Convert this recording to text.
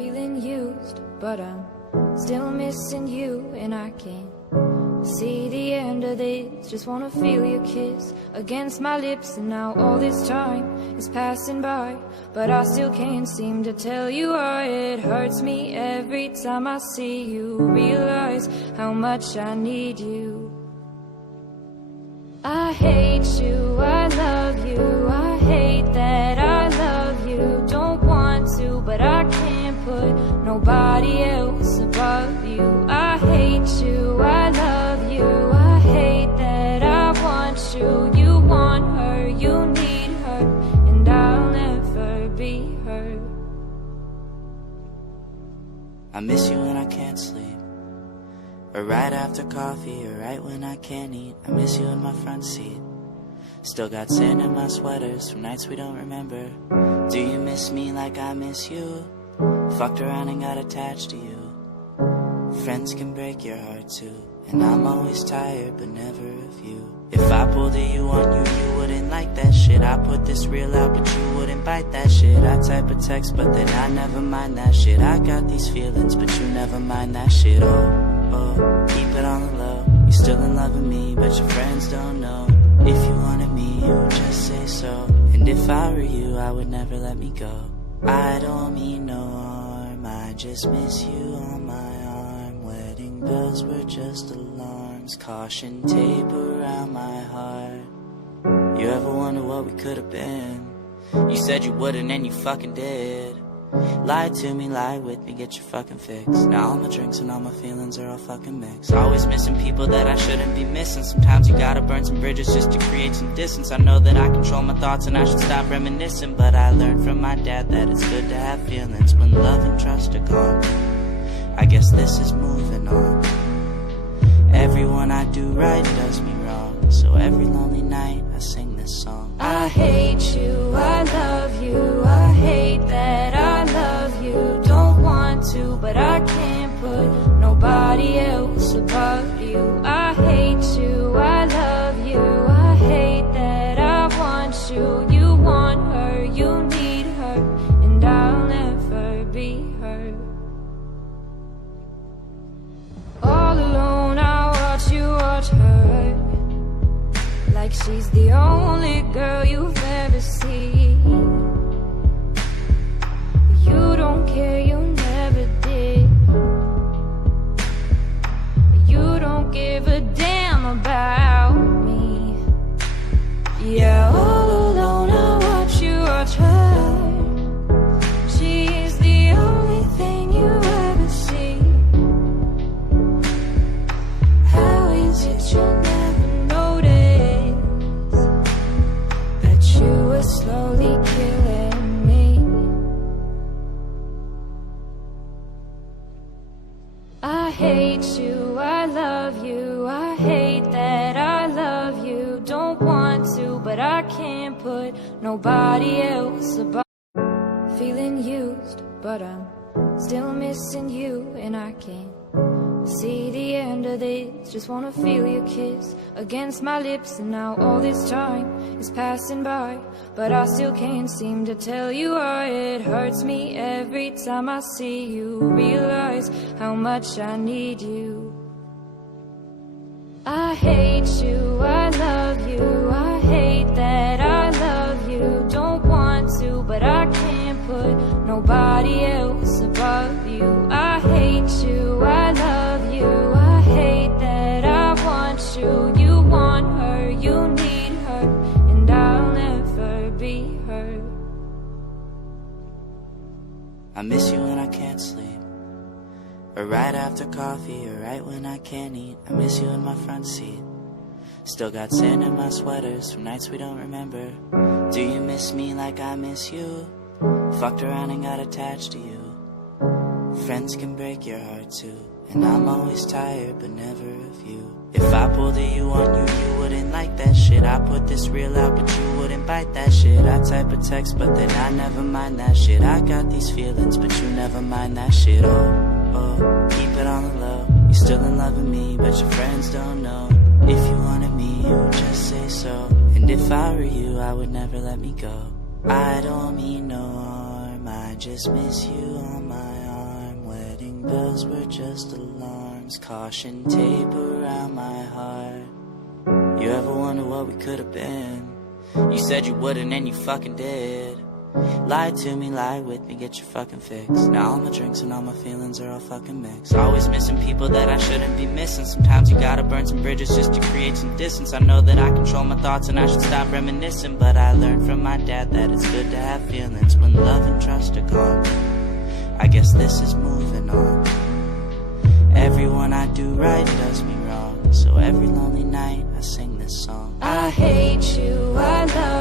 feeling used, but I'm still missing you, and I can't see the end of this. Just wanna feel your kiss against my lips, and now all this time is passing by, but I still can't seem to tell you why. It hurts me every time I see you, realize how much I need you. I hate you, I love you, I hate that I love you. Don't want to, but I can't put nobody else above you. I hate you, I love you, I hate that I want you. You want her, you need her, and I'll never be her. I miss you when I can't sleep, or right after coffee, or right when I can't eat. I miss you in my front seat. Still got sand in my sweaters from nights we don't remember. Do you miss me like I miss you? Fucked around and got attached to you. Friends can break your heart too, and I'm always tired but never of you. If I pulled a you on you, you wouldn't like that shit. I put this real out but you wouldn't bite that shit. I type a text but then I never mind that shit. I got these feelings but you never mind that shit. Oh, keep it on the low. You still in love with me but your friends don't know. If you wanted me, you would just say so. And if I were you, I would never let me go. I don't mean no harm, I just miss you on my arm. Wedding bells were just alarms, caution tape around my heart. You ever wonder what we could have been? You said you wouldn't and you fucking did. Lie to me, lie with me, get your fucking fix. Now all my drinks and all my feelings are all fucking mixed. Always missing people that I shouldn't be missing. Sometimes you gotta burn some bridges just to create some distance. I know that I control my thoughts and I should stop reminiscing, but I learned from my dad that it's good to have feelings when love and trust are gone. I guess this is moving on. Everyone I do right does me wrong, so every lonely night I sing this song. I hate you, I love you, I hate that I love you. Don't want to, but I can't put nobody else above you. I hate you, I love you, I hate that I want you. You want her, you need her, and I'll never be her. All alone I watch you watch her, like she's the only girl you've ever seen. You don't care, you never did. You don't give a damn about me. Yeah, all alone I watch you watch her. She's the only thing you ever see. How is it you never notice that you were slowly killing me? I hate you, I love you, I hate that I love you. Don't want to, but I can't put nobody else above. Feeling used, but I'm still missing you, and I can't see the end of this. Just wanna feel your kiss against my lips, and now all this time is passing by, but I still can't seem to tell you why. It hurts me every time I see you, realize how much I need you. I hate you, I love you, I hate that I love you. Don't want to, but I can't put nobody else above you. I hate you, I love you, I hate that I want you. You want her, you need her, and I'll never be her. I miss you when I can't sleep, or right after coffee, or right when I can't eat. I miss you in my front seat. Still got sand in my sweaters from nights we don't remember. Do you miss me like I miss you? Fucked around and got attached to you. Friends can break your heart too, and I'm always tired but never of you. If I pulled a you on you, you wouldn't like that shit. I put this real out but you wouldn't bite that shit. I type a text but then I never mind that shit. I got these feelings but you never mind that shit. Oh, keep it on the low. You still in love with me but your friends don't know. If you wanted me, you would just say so. And if I were you, I would never let me go. I don't mean no harm, I just miss you on my arm. bells were just alarms, caution tape around my heart. You ever wonder what we could have been? You said you wouldn't and you fucking did. Lie to me, lie with me, get your fucking fix. Now all my drinks and all my feelings are all fucking mixed. Always missing people that I shouldn't be missing. Sometimes you gotta burn some bridges just to create some distance. I know that I control my thoughts and I should stop reminiscing, but I learned from my dad that it's good to have feelings when love and trust are gone. I guess this is moving on. Everyone I do right does me wrong, so every lonely night I sing this song. I hate you, I love